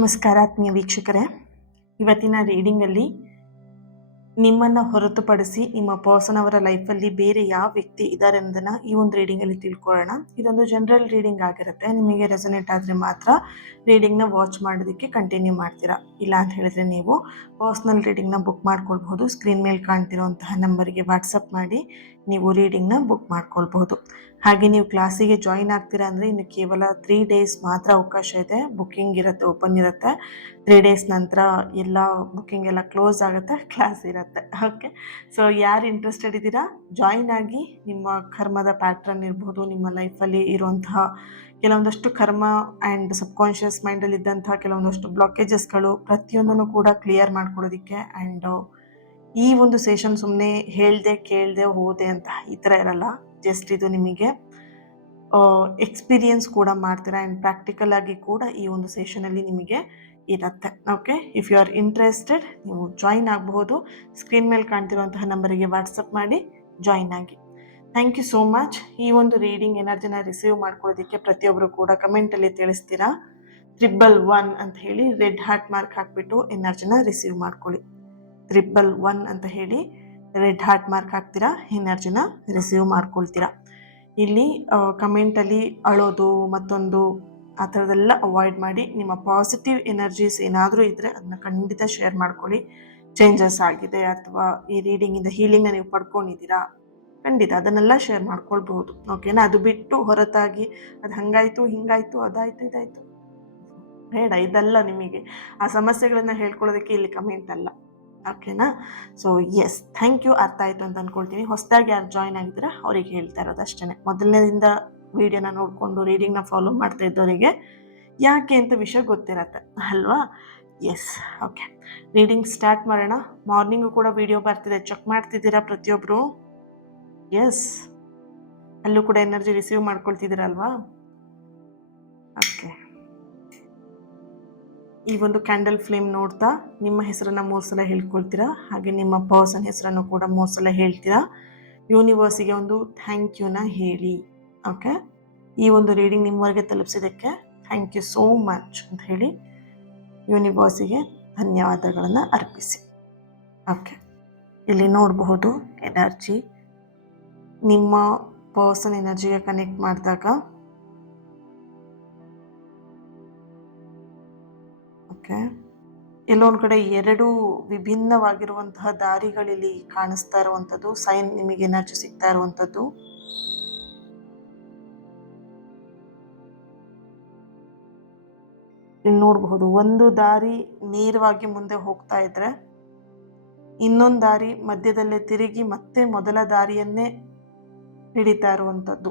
ನಮಸ್ಕಾರ ಆತ್ಮೀಯ ವೀಕ್ಷಕರೇ. ಇವತ್ತಿನ ರೀಡಿಂಗಲ್ಲಿ ನಿಮ್ಮನ್ನು ಹೊರತುಪಡಿಸಿ ನಿಮ್ಮ ಪರ್ಸನ್ ಅವರ ಲೈಫಲ್ಲಿ ಬೇರೆ ಯಾವ ವ್ಯಕ್ತಿ ಇದ್ದಾರೆ ಅನ್ನೋದನ್ನು ಈ ಒಂದು ರೀಡಿಂಗಲ್ಲಿ ತಿಳ್ಕೊಳ್ಳೋಣ. ಇದೊಂದು ಜನರಲ್ ರೀಡಿಂಗ್ ಆಗಿರುತ್ತೆ. ನಿಮಗೆ ರೆಸನೇಟ್ ಆದರೆ ಮಾತ್ರ ರೀಡಿಂಗ್ನ ವಾಚ್ ಮಾಡೋದಕ್ಕೆ ಕಂಟಿನ್ಯೂ ಮಾಡ್ತೀರಾ. ಇಲ್ಲ ಅಂತ ಹೇಳಿದ್ರೆ ನೀವು ಪರ್ಸ್ನಲ್ ರೀಡಿಂಗ್ನ ಬುಕ್ ಮಾಡ್ಕೊಳ್ಬಹುದು. ಸ್ಕ್ರೀನ್ ಮೇಲೆ ಕಾಣ್ತಿರೋಂತಹ ನಂಬರಿಗೆ ವಾಟ್ಸಪ್ ಮಾಡಿ ನೀವು ರೀಡಿಂಗ್ನ ಬುಕ್ ಮಾಡ್ಕೊಳ್ಬಹುದು. ಹಾಗೆ ನೀವು ಕ್ಲಾಸಿಗೆ ಜಾಯಿನ್ ಆಗ್ತೀರಾ ಅಂದರೆ ಇನ್ನು ಕೇವಲ 3 ಡೇಸ್ ಮಾತ್ರ ಅವಕಾಶ ಇದೆ. ಬುಕ್ಕಿಂಗ್ ಇರುತ್ತೆ, ಓಪನ್ ಇರುತ್ತೆ. 3 ಡೇಸ್ ನಂತರ ಎಲ್ಲ ಬುಕ್ಕಿಂಗ್ ಎಲ್ಲ ಕ್ಲೋಸ್ ಆಗುತ್ತೆ, ಕ್ಲಾಸ್ ಇರುತ್ತೆ. ಓಕೆ, ಸೊ ಯಾರು ಇಂಟ್ರೆಸ್ಟೆಡ್ ಇದ್ದೀರಾ ಜಾಯಿನ್ ಆಗಿ. ನಿಮ್ಮ ಕರ್ಮದ ಪ್ಯಾಟ್ರನ್ ಇರ್ಬೋದು, ನಿಮ್ಮ ಲೈಫಲ್ಲಿ ಇರುವಂತಹ ಕೆಲವೊಂದಷ್ಟು ಕರ್ಮ ಆ್ಯಂಡ್ ಸಬ್ಕಾನ್ಷಿಯಸ್ ಮೈಂಡಲ್ಲಿ ಇದ್ದಂತಹ ಕೆಲವೊಂದಷ್ಟು ಬ್ಲಾಕೇಜಸ್ಗಳು ಪ್ರತಿಯೊಂದನ್ನು ಕೂಡ ಕ್ಲಿಯರ್ ಮಾಡ್ಕೊಡೋದಕ್ಕೆ. ಆ್ಯಂಡ್ ಈ ಒಂದು ಸೆಷನ್ ಸುಮ್ಮನೆ ಹೇಳ್ದೆ ಕೇಳ್ದೆ ಹೋದೆ ಅಂತ ಈ ಥರ ಇರಲ್ಲ. ಜಸ್ಟ್ ಇದು ನಿಮಗೆ ಎಕ್ಸ್ಪೀರಿಯನ್ಸ್ ಕೂಡ ಮಾಡ್ತೀರಾ ಆ್ಯಂಡ್ ಪ್ರಾಕ್ಟಿಕಲ್ ಆಗಿ ಕೂಡ ಈ ಒಂದು ಸೆಷನಲ್ಲಿ ನಿಮಗೆ ಇರುತ್ತೆ. Okay, if you are interested ನೀವು ಜಾಯಿನ್ ಆಗಬಹುದು. ಸ್ಕ್ರೀನ್ ಮೇಲೆ ಕಾಣ್ತಿರುವಂತಹ ನಂಬರಿಗೆ ವಾಟ್ಸಪ್ ಮಾಡಿ ಜಾಯಿನ್ ಆಗಿ. Thank you so much. ಈ ಒಂದು ರೀಡಿಂಗ್ ಎನರ್ಜಿನ ರಿಸೀವ್ ಮಾಡ್ಕೊಳ್ಳೋದಕ್ಕೆ ಪ್ರತಿಯೊಬ್ಬರು ಕೂಡ ಕಮೆಂಟಲ್ಲಿ ತಿಳಿಸ್ತೀರಾ 111 ಅಂತ ಹೇಳಿ ರೆಡ್ ಹಾರ್ಟ್ ಮಾರ್ಕ್ ಹಾಕ್ಬಿಟ್ಟು ಎನರ್ಜಿನ ರಿಸೀವ್ ಮಾಡ್ಕೊಳ್ಳಿ. 111 ಅಂತ ಹೇಳಿ ರೆಡ್ ಹಾರ್ಟ್ ಮಾರ್ಕ್ ಹಾಕ್ತೀರಾ, ಎನರ್ಜಿನ ರಿಸೀವ್ ಮಾಡ್ಕೊಳ್ತೀರಾ. ಇಲ್ಲಿ ಕಮೆಂಟಲ್ಲಿ ಅಳೋದು ಮತ್ತೊಂದು ಆ ಥರದ್ದೆಲ್ಲ ಅವಾಯ್ಡ್ ಮಾಡಿ. ನಿಮ್ಮ ಪಾಸಿಟಿವ್ ಎನರ್ಜೀಸ್ ಏನಾದರೂ ಇದ್ದರೆ ಅದನ್ನ ಖಂಡಿತ ಶೇರ್ ಮಾಡ್ಕೊಳ್ಳಿ. ಚೇಂಜಸ್ ಆಗಿದೆ ಅಥವಾ ಈ ರೀಡಿಂಗಿಂದ ಹೀಲಿಂಗ್ನ ನೀವು ಪಡ್ಕೊಂಡಿದ್ದೀರಾ, ಖಂಡಿತ ಅದನ್ನೆಲ್ಲ ಶೇರ್ ಮಾಡ್ಕೊಳ್ಬಹುದು. ಓಕೆನಾ? ಅದು ಬಿಟ್ಟು ಹೊರತಾಗಿ ಅದು ಹಂಗಾಯಿತು ಹಿಂಗಾಯಿತು ಅದಾಯಿತು ಇದಾಯಿತು ಬೇಡ, ಇದೆಲ್ಲ ನಿಮಗೆ ಆ ಸಮಸ್ಯೆಗಳನ್ನು ಹೇಳ್ಕೊಳ್ಳೋದಕ್ಕೆ ಇಲ್ಲಿ ಕಮೆಂಟ್ ಅಲ್ಲ. ಓಕೆನಾ? So yes, thank you. ಅರ್ಥ ಆಯಿತು ಅಂತ ಅಂದ್ಕೊಳ್ತೀನಿ. ಹೊಸದಾಗಿ ಯಾರು ಜಾಯ್ನ್ ಆಗಿದ್ದೀರಾ ಅವ್ರಿಗೆ ಹೇಳ್ತಾ ಇರೋದು ಅಷ್ಟೇ. ಮೊದಲನೇದಿಂದ ವಿಡಿಯೋನ ನೋಡಿಕೊಂಡು ರೀಡಿಂಗ್ನ ಫಾಲೋ ಮಾಡ್ತಾ ಇದ್ದವರಿಗೆ ಯಾಕೆ ಅಂತ ವಿಷಯ ಗೊತ್ತಿರತ್ತೆ ಅಲ್ವಾ? ಎಸ್, ಓಕೆ, ರೀಡಿಂಗ್ ಸ್ಟಾರ್ಟ್ ಮಾಡೋಣ. ಮಾರ್ನಿಂಗು ಕೂಡ ವಿಡಿಯೋ ಬರ್ತಿದೆ, ಚೆಕ್ ಮಾಡ್ತಿದ್ದೀರಾ ಪ್ರತಿಯೊಬ್ಬರು? ಎಸ್, ಅಲ್ಲೂ ಕೂಡ ಎನರ್ಜಿ ರಿಸೀವ್ ಮಾಡ್ಕೊಳ್ತಿದ್ದೀರಲ್ವಾ? ಓಕೆ, ಈ ಒಂದು ಕ್ಯಾಂಡಲ್ ಫ್ಲೇಮ್ ನೋಡ್ತಾ ನಿಮ್ಮ ಹೆಸರನ್ನು 3 ಸಲ ಹೇಳ್ಕೊಳ್ತೀರಾ. ಹಾಗೆ ನಿಮ್ಮ ಪರ್ಸನ್ ಹೆಸರನ್ನು ಕೂಡ 3 ಸಲ ಹೇಳ್ತೀರಾ. ಯೂನಿವರ್ಸಿಗೆ ಒಂದು ಥ್ಯಾಂಕ್ ಯುನ ಹೇಳಿ. ಓಕೆ, ಈ ಒಂದು ರೀಡಿಂಗ್ ನಿಮ್ಮವರೆಗೆ ತಲುಪಿಸಿದ್ದಕ್ಕೆ ಥ್ಯಾಂಕ್ ಯು ಸೋ ಮಚ್ ಅಂತ ಹೇಳಿ ಯೂನಿವರ್ಸಿಗೆ ಧನ್ಯವಾದಗಳನ್ನು ಅರ್ಪಿಸಿ. ಓಕೆ, ಇಲ್ಲಿ ನೋಡಬಹುದು ಎನರ್ಜಿ ನಿಮ್ಮ ಪರ್ಸನ್ ಎನರ್ಜಿಗೆ ಕನೆಕ್ಟ್ ಮಾಡಿದಾಗ ಓಕೆ, ಎಲ್ಲೊಂದು ಕಡೆ 2 ವಿಭಿನ್ನವಾಗಿರುವಂತಹ ದಾರಿಗಳಲ್ಲಿ ಕಾಣಿಸ್ತಾ ಇರುವಂಥದ್ದು ಸೈನ್ ನಿಮಗೆ ಎನರ್ಜಿ ಸಿಗ್ತಾ ಇರುವಂಥದ್ದು. ಇಲ್ಲಿ ನೋಡಬಹುದು, ಒಂದು ದಾರಿ ನೇರವಾಗಿ ಮುಂದೆ ಹೋಗ್ತಾ ಇದ್ರೆ ಇನ್ನೊಂದು ದಾರಿ ಮಧ್ಯದಲ್ಲೇ ತಿರುಗಿ ಮತ್ತೆ ಮೊದಲ ದಾರಿಯನ್ನೇ ಹಿಡಿತಾ ಇರುವಂಥದ್ದು.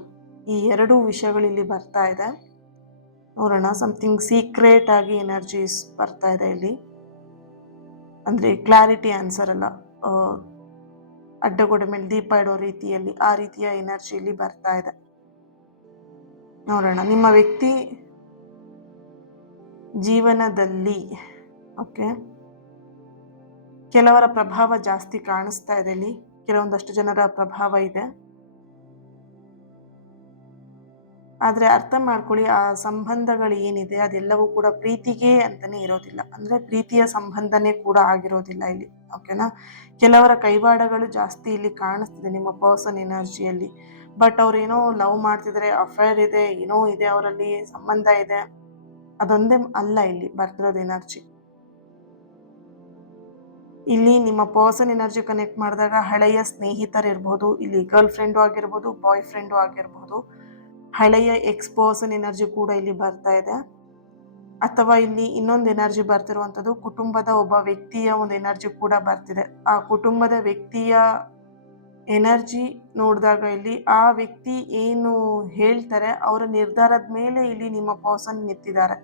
ಈ 2 ವಿಷಯಗಳು ಇಲ್ಲಿ ಬರ್ತಾ ಇದೆ. ನೋಡೋಣ, ಸಮಥಿಂಗ್ ಸೀಕ್ರೆಟ್ ಆಗಿ ಎನರ್ಜೀಸ್ ಬರ್ತಾ ಇದೆ ಇಲ್ಲಿ. ಅಂದರೆ ಕ್ಲಾರಿಟಿ ಆನ್ಸರ್ ಅಲ್ಲ, ಅಡ್ಡಗೋಡೆ ಮೇಲೆ ದೀಪ ಇಡೋ ರೀತಿಯಲ್ಲಿ ಆ ರೀತಿಯ ಎನರ್ಜಿ ಇಲ್ಲಿ ಬರ್ತಾ ಇದೆ. ನೋಡೋಣ, ನಿಮ್ಮ ವ್ಯಕ್ತಿ ಜೀವನದಲ್ಲಿ ಓಕೆ ಕೆಲವರ ಪ್ರಭಾವ ಜಾಸ್ತಿ ಕಾಣಿಸ್ತಾ ಇದೆ ಇಲ್ಲಿ. ಕೆಲವೊಂದಷ್ಟು ಜನರ ಪ್ರಭಾವ ಇದೆ. ಆದರೆ ಅರ್ಥ ಮಾಡ್ಕೊಳ್ಳಿ, ಆ ಸಂಬಂಧಗಳು ಏನಿದೆ ಅದೆಲ್ಲವೂ ಕೂಡ ಪ್ರೀತಿಗೆ ಅಂತಲೇ ಇರೋದಿಲ್ಲ. ಅಂದರೆ ಪ್ರೀತಿಯ ಸಂಬಂಧನೇ ಕೂಡ ಆಗಿರೋದಿಲ್ಲ ಇಲ್ಲಿ. ಓಕೆನಾ? ಕೆಲವರ ಕೈವಾಡಗಳು ಜಾಸ್ತಿ ಇಲ್ಲಿ ಕಾಣಿಸ್ತಿದೆ ನಿಮ್ಮ ಪರ್ಸನ್ ಎನರ್ಜಿಯಲ್ಲಿ. ಬಟ್ ಅವ್ರೇನೋ ಲವ್ ಮಾಡ್ತಿದ್ರೆ, ಅಫೇರ್ ಇದೆ, ಏನೋ ಇದೆ ಅವರಲ್ಲಿ, ಸಂಬಂಧ ಇದೆ, ಅದೊಂದೇ ಅಲ್ಲ ಇಲ್ಲಿ ಬರ್ತಿರೋದು ಎನರ್ಜಿ. ಇಲ್ಲಿ ನಿಮ್ಮ ಪರ್ಸನ್ ಎನರ್ಜಿ ಕನೆಕ್ಟ್ ಮಾಡಿದಾಗ ಹಳೆಯ ಸ್ನೇಹಿತರಿರ್ಬೋದು, ಇಲ್ಲಿ ಗರ್ಲ್ ಫ್ರೆಂಡು ಆಗಿರ್ಬೋದು, ಬಾಯ್ ಫ್ರೆಂಡು ಆಗಿರ್ಬೋದು, ಹಳೆಯ ಎಕ್ಸ್ ಪರ್ಸನ್ ಎನರ್ಜಿ ಕೂಡ ಇಲ್ಲಿ ಬರ್ತಾ ಇದೆ. ಅಥವಾ ಇಲ್ಲಿ ಇನ್ನೊಂದು ಎನರ್ಜಿ ಬರ್ತಿರುವಂಥದ್ದು ಕುಟುಂಬದ ಒಬ್ಬ ವ್ಯಕ್ತಿಯ ಒಂದು ಎನರ್ಜಿ ಕೂಡ ಬರ್ತಿದೆ. ಆ ಕುಟುಂಬದ ವ್ಯಕ್ತಿಯ ಎನರ್ಜಿ ನೋಡಿದಾಗ ಇಲ್ಲಿ ಆ ವ್ಯಕ್ತಿ ಏನು ಹೇಳ್ತಾರೆ ಅವರ ನಿರ್ಧಾರದ ಮೇಲೆ ಇಲ್ಲಿ ನಿಮ್ಮ ಪರ್ಸನ್ ನಿಂತಿದ್ದಾರೆ.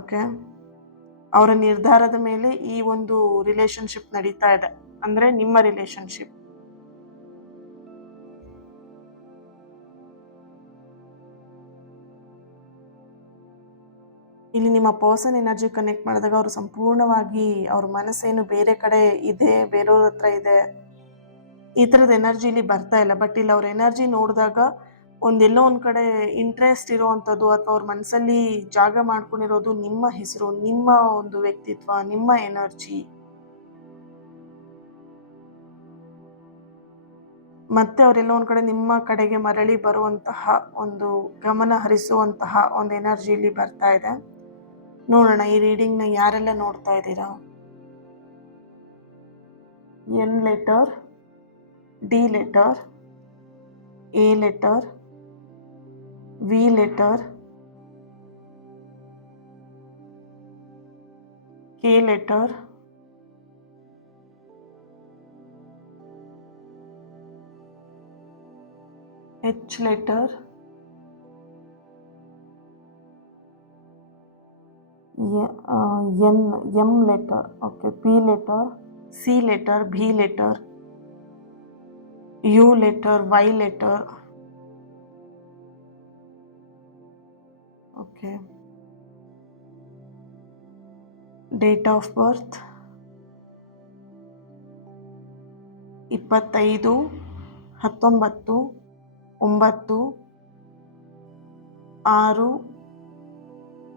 ಓಕೆ, ಅವರ ನಿರ್ಧಾರದ ಮೇಲೆ ಈ ಒಂದು ರಿಲೇಶನ್ಶಿಪ್ ನಡೀತಾ ಇದೆ. ಅಂದರೆ ನಿಮ್ಮ ರಿಲೇಶನ್ಶಿಪ್. ಇಲ್ಲಿ ನಿಮ್ಮ ಪರ್ಸನ್ ಎನರ್ಜಿ ಕನೆಕ್ಟ್ ಮಾಡಿದಾಗ ಅವರು ಸಂಪೂರ್ಣವಾಗಿ ಅವ್ರ ಮನಸ್ಸೇನು ಬೇರೆ ಕಡೆ ಇದೆ, ಬೇರೆಯವ್ರ ಹತ್ರ ಇದೆ, ಈ ಥರದ ಎನರ್ಜಿ ಇಲ್ಲಿ ಬರ್ತಾ ಇಲ್ಲ. ಬಟ್ ಇಲ್ಲಿ ಅವ್ರ ಎನರ್ಜಿ ನೋಡಿದಾಗ ಒಂದೆಲ್ಲೋ ಒಂದು ಕಡೆ ಇಂಟ್ರೆಸ್ಟ್ ಇರೋವಂಥದ್ದು ಅಥವಾ ಅವ್ರ ಮನಸ್ಸಲ್ಲಿ ಜಾಗ ಮಾಡ್ಕೊಂಡಿರೋದು ನಿಮ್ಮ ಹೆಸರು, ನಿಮ್ಮ ಒಂದು ವ್ಯಕ್ತಿತ್ವ, ನಿಮ್ಮ ಎನರ್ಜಿ. ಮತ್ತೆ ಅವರೆಲ್ಲ ಒಂದು ಕಡೆ ನಿಮ್ಮ ಕಡೆಗೆ ಮರಳಿ ಬರುವಂತಹ ಒಂದು ಗಮನ ಹರಿಸುವಂತಹ ಒಂದು ಎನರ್ಜಿ ಇಲ್ಲಿ ಬರ್ತಾ ಇದೆ. ನೋಡೋಣ ಈ ರೀಡಿಂಗ್ನ ಯಾರೆಲ್ಲ ನೋಡ್ತಾ ಇದ್ದೀರಾ. N letter, D letter, A letter, V letter, K letter, H letter, N M letter, okay, P letter, C letter, B letter, U letter, Y letter, okay, date of birth 25, 19, 9,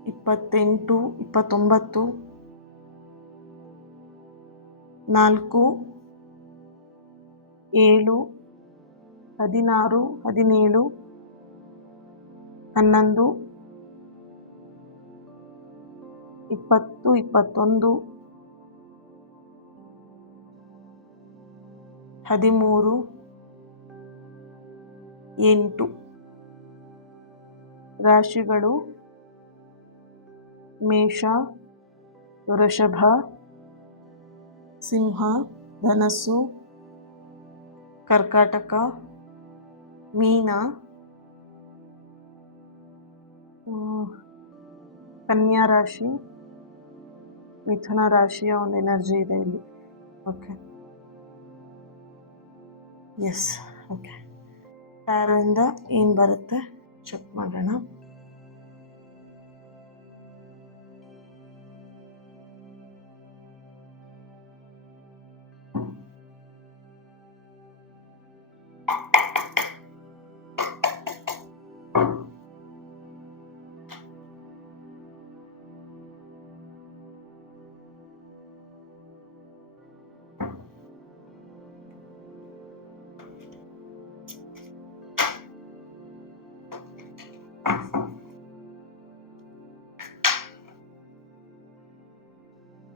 6, 28, 29, 4, 7, 16, 17, 11, 20, 21, 13, 8. ರಾಶಿಗಳು ಮೇಷ, ವೃಷಭ, ಸಿಂಹ, ಧನಸ್ಸು, ಕರ್ಕಾಟಕ, ಮೀನ, ಕನ್ಯಾ ರಾಶಿ, ಮಿಥುನ ರಾಶಿಯ ಒಂದು ಎನರ್ಜಿ ಇದೆ ಇಲ್ಲಿ. Okay, S, okay. ಟ್ಯಾರೋಯಿಂದ ಏನು ಬರುತ್ತೆ ಚೆಕ್ ಮಾಡೋಣ.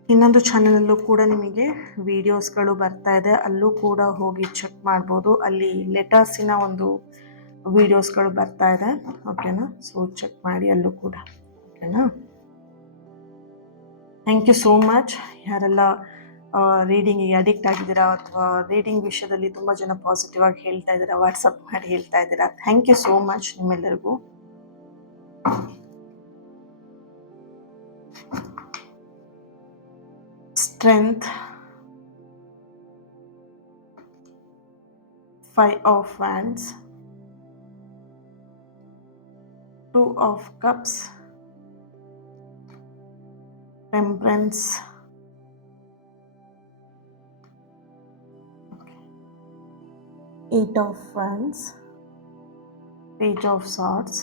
ಇನ್ನೊಂದು ಚಾನಲಲ್ಲೂ ಕೂಡ ನಿಮಗೆ ವಿಡಿಯೋಸ್ಗಳು ಬರ್ತಾ ಇದೆ, ಅಲ್ಲೂ ಕೂಡ ಹೋಗಿ ಚೆಕ್ ಮಾಡ್ಬೋದು. ಅಲ್ಲಿ ಲೆಟರ್ಸಿನ ಒಂದು ವಿಡಿಯೋಸ್ಗಳು ಬರ್ತಾ ಇದೆ, ಓಕೆನಾ. ಸೊ ಚೆಕ್ ಮಾಡಿ ಅಲ್ಲೂ ಕೂಡ, ಓಕೆನಾ. Thank you so much. ಯಾರೆಲ್ಲ ರೀಡಿಂಗಿಗೆ ಅಡಿಕ್ಟ್ ಆಗಿದ್ದೀರಾ ಅಥವಾ ರೀಡಿಂಗ್ ವಿಷಯದಲ್ಲಿ ತುಂಬ ಜನ ಪಾಸಿಟಿವ್ ಆಗಿ ಹೇಳ್ತಾ ಇದ್ದೀರಾ, ವಾಟ್ಸಪ್ ಮಾಡಿ ಹೇಳ್ತಾ ಇದ್ದೀರಾ, ಥ್ಯಾಂಕ್ ಯು ಸೋ ಮಚ್ ನಿಮ್ಮೆಲ್ಲರಿಗೂ. Strength, 5 of Wands, 2 of Cups, Temperance, 8 of Wands, Page of Swords,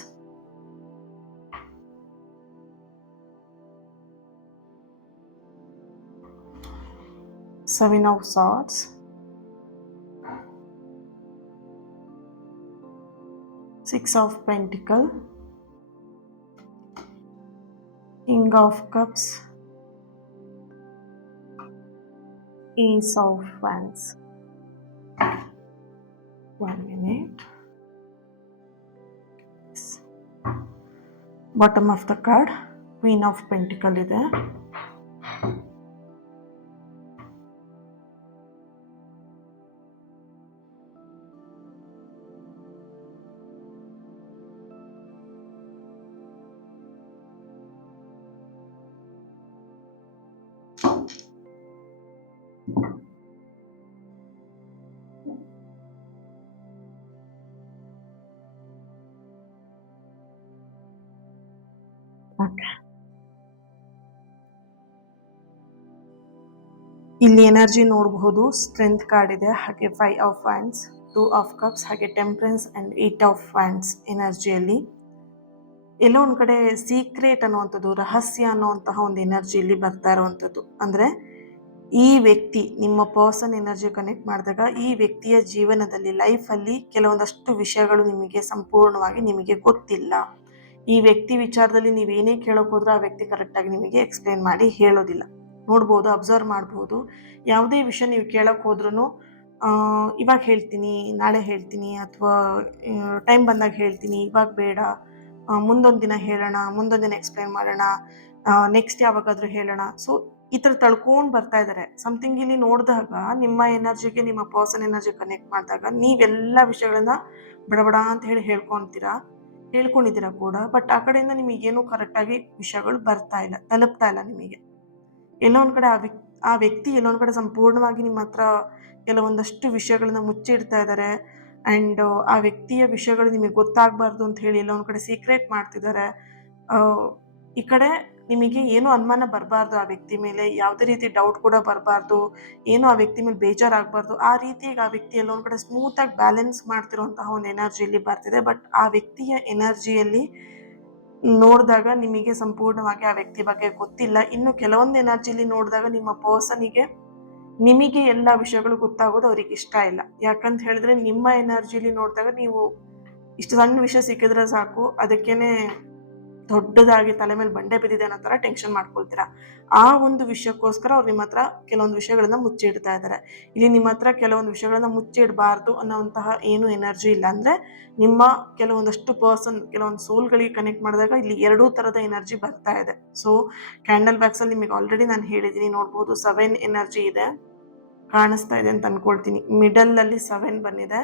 7 of Swords, 6 of Pentacles, King of Cups, Ace of Wands. 1 minute. Bottom of the card, Queen of Pentacles ಇದೆ. ಇಲ್ಲಿ energy ನೋಡಬಹುದು, strength card ಇದೆ, ಹಾಗೆ 5 of wands, 2 of cups ಹಾಗೆ temperance and 8 of wands ಎನರ್ಜಿಯಲ್ಲಿ ಎಲ್ಲೋ ಒಂದು ಕಡೆ secret ಅನ್ನುವಂಥದ್ದು, ರಹಸ್ಯ ಅನ್ನುವಂತಹ ಒಂದು ಎನರ್ಜಿಯಲ್ಲಿ ಬರ್ತಾ ಇರುವಂಥದ್ದು. ಅಂದರೆ ಈ ವ್ಯಕ್ತಿ ನಿಮ್ಮ ಪರ್ಸನ್ ಎನರ್ಜಿ ಕನೆಕ್ಟ್ ಮಾಡಿದಾಗ ಈ ವ್ಯಕ್ತಿಯ ಜೀವನದಲ್ಲಿ ಲೈಫಲ್ಲಿ ಕೆಲವೊಂದಷ್ಟು ವಿಷಯಗಳು ನಿಮಗೆ ಸಂಪೂರ್ಣವಾಗಿ ನಿಮಗೆ ಗೊತ್ತಿಲ್ಲ. ಈ ವ್ಯಕ್ತಿ ವಿಚಾರದಲ್ಲಿ ನೀವೇನೇ ಕೇಳೋಕೆ ಹೋದ್ರೂ ಆ ವ್ಯಕ್ತಿ ಕರೆಕ್ಟಾಗಿ ನಿಮಗೆ ಎಕ್ಸ್ಪ್ಲೇನ್ ಮಾಡಿ ಹೇಳೋದಿಲ್ಲ. ನೋಡ್ಬೋದು, ಅಬ್ಸರ್ವ್ ಮಾಡ್ಬೋದು. ಯಾವುದೇ ವಿಷಯ ನೀವು ಕೇಳೋಕೆ ಹೋದ್ರೂ ಇವಾಗ ಹೇಳ್ತೀನಿ, ನಾಳೆ ಹೇಳ್ತೀನಿ, ಅಥವಾ ಟೈಮ್ ಬಂದಾಗ ಹೇಳ್ತೀನಿ, ಇವಾಗ ಬೇಡ, ಮುಂದೊಂದು ದಿನ ಹೇಳೋಣ, ಮುಂದೊಂದು ದಿನ ಎಕ್ಸ್ಪ್ಲೇನ್ ಮಾಡೋಣ, ನೆಕ್ಸ್ಟ್ ಯಾವಾಗಾದರೂ ಹೇಳೋಣ. ಸೊ ಈ ಥರ ತಳ್ಕೊಂಡು ಬರ್ತಾ ಇದ್ದಾರೆ. ಸಮಥಿಂಗ್ ಇಲ್ಲಿ ನೋಡಿದಾಗ ನಿಮ್ಮ ಎನರ್ಜಿಗೆ ನಿಮ್ಮ ಪರ್ಸನ್ ಎನರ್ಜಿ ಕನೆಕ್ಟ್ ಮಾಡಿದಾಗ ನೀವೆಲ್ಲ ವಿಷಯಗಳನ್ನ ಬಡಬಡ ಅಂತ ಹೇಳಿ ಹೇಳ್ಕೊಂಡಿದ್ದೀರಾ ಕೂಡ. ಬಟ್ ಆ ಕಡೆಯಿಂದ ನಿಮಗೇನು ಕರೆಕ್ಟಾಗಿ ವಿಷಯಗಳು ಬರ್ತಾ ಇಲ್ಲ, ತಲುಪ್ತಾ ಇಲ್ಲ ನಿಮಗೆ. ಎಲ್ಲೋ ಒಂದು ಕಡೆ ಆ ವ್ಯಕ್ತಿ ಎಲ್ಲೋ ಒಂದು ಕಡೆ ಸಂಪೂರ್ಣವಾಗಿ ನಿಮ್ಮ ಹತ್ರ ಕೆಲವೊಂದಷ್ಟು ವಿಷಯಗಳನ್ನ ಮುಚ್ಚಿಡ್ತಾ ಇದ್ದಾರೆ. ಆ್ಯಂಡ್ ಆ ವ್ಯಕ್ತಿಯ ವಿಷಯಗಳು ನಿಮಗೆ ಗೊತ್ತಾಗಬಾರ್ದು ಅಂತ ಹೇಳಿ ಎಲ್ಲೋ ಒಂದು ಕಡೆ ಸೀಕ್ರೆಟ್ ಮಾಡ್ತಿದ್ದಾರೆ. ಈ ಕಡೆ ನಿಮಗೆ ಏನೂ ಅನುಮಾನ ಬರಬಾರ್ದು, ಆ ವ್ಯಕ್ತಿ ಮೇಲೆ ಯಾವುದೇ ರೀತಿ ಡೌಟ್ ಕೂಡ ಬರಬಾರ್ದು, ಏನೂ ಆ ವ್ಯಕ್ತಿ ಮೇಲೆ ಬೇಜಾರಾಗಬಾರ್ದು. ಆ ರೀತಿಯಾಗಿ ಆ ವ್ಯಕ್ತಿ ಎಲ್ಲೋ ಒಂದು ಕಡೆ ಸ್ಮೂತಾಗಿ ಬ್ಯಾಲೆನ್ಸ್ ಮಾಡ್ತಿರುವಂತಹ ಒಂದು ಎನರ್ಜಿಯಲ್ಲಿ ಬರ್ತಿದೆ. ಬಟ್ ಆ ವ್ಯಕ್ತಿಯ ಎನರ್ಜಿಯಲ್ಲಿ ನೋಡಿದಾಗ ನಿಮಗೆ ಸಂಪೂರ್ಣವಾಗಿ ಆ ವ್ಯಕ್ತಿ ಬಗ್ಗೆ ಗೊತ್ತಿಲ್ಲ. ಇನ್ನು ಕೆಲವೊಂದು ಎನರ್ಜಿಲಿ ನೋಡಿದಾಗ ನಿಮ್ಮ ಪರ್ಸನಿಗೆ ನಿಮಗೆ ಎಲ್ಲ ವಿಷಯಗಳು ಗೊತ್ತಾಗೋದು ಅವ್ರಿಗೆ ಇಷ್ಟ ಇಲ್ಲ. ಯಾಕಂತ ಹೇಳಿದ್ರೆ ನಿಮ್ಮ ಎನರ್ಜಿಲಿ ನೋಡಿದಾಗ ನೀವು ಇಷ್ಟು ಸಣ್ಣ ವಿಷಯ ಸಿಕ್ಕಿದ್ರೆ ಸಾಕು, ಅದಕ್ಕೇನೆ ದೊಡ್ಡದಾಗಿ ತಲೆ ಮೇಲೆ ಬಂಡೆ ಬಿದ್ದಿದೆ ಅನ್ನೋ ಥರ ಟೆನ್ಷನ್ ಮಾಡ್ಕೊಳ್ತೀರಾ. ಆ ಒಂದು ವಿಷಯಕ್ಕೋಸ್ಕರ ಅವ್ರು ನಿಮ್ಮ ಹತ್ರ ಕೆಲವೊಂದು ವಿಷಯಗಳನ್ನ ಮುಚ್ಚಿಡ್ತಾ ಇದ್ದಾರೆ. ಇಲ್ಲಿ ನಿಮ್ಮ ಹತ್ರ ಕೆಲವೊಂದು ವಿಷಯಗಳನ್ನ ಮುಚ್ಚಿಡಬಾರ್ದು ಅನ್ನೋಂತಹ ಏನು ಎನರ್ಜಿ ಇಲ್ಲ. ಅಂದರೆ ನಿಮ್ಮ ಕೆಲವೊಂದಷ್ಟು ಕೆಲವೊಂದು ಸೋಲ್ಗಳಿಗೆ ಕನೆಕ್ಟ್ ಮಾಡಿದಾಗ ಇಲ್ಲಿ ಎರಡೂ ಥರದ ಎನರ್ಜಿ ಬರ್ತಾ ಇದೆ. ಸೊ ಕ್ಯಾಂಡಲ್ ಬ್ಯಾಗ್ಸಲ್ಲಿ ನಿಮಗೆ ಆಲ್ರೆಡಿ ನಾನು ಹೇಳಿದ್ದೀನಿ, ನೋಡ್ಬೋದು 7 ಎನರ್ಜಿ ಇದೆ, ಕಾಣಿಸ್ತಾ ಇದೆ ಅಂತ ಅನ್ಕೊಳ್ತೀನಿ. ಮಿಡಲಲ್ಲಿ 7 ಬಂದಿದೆ.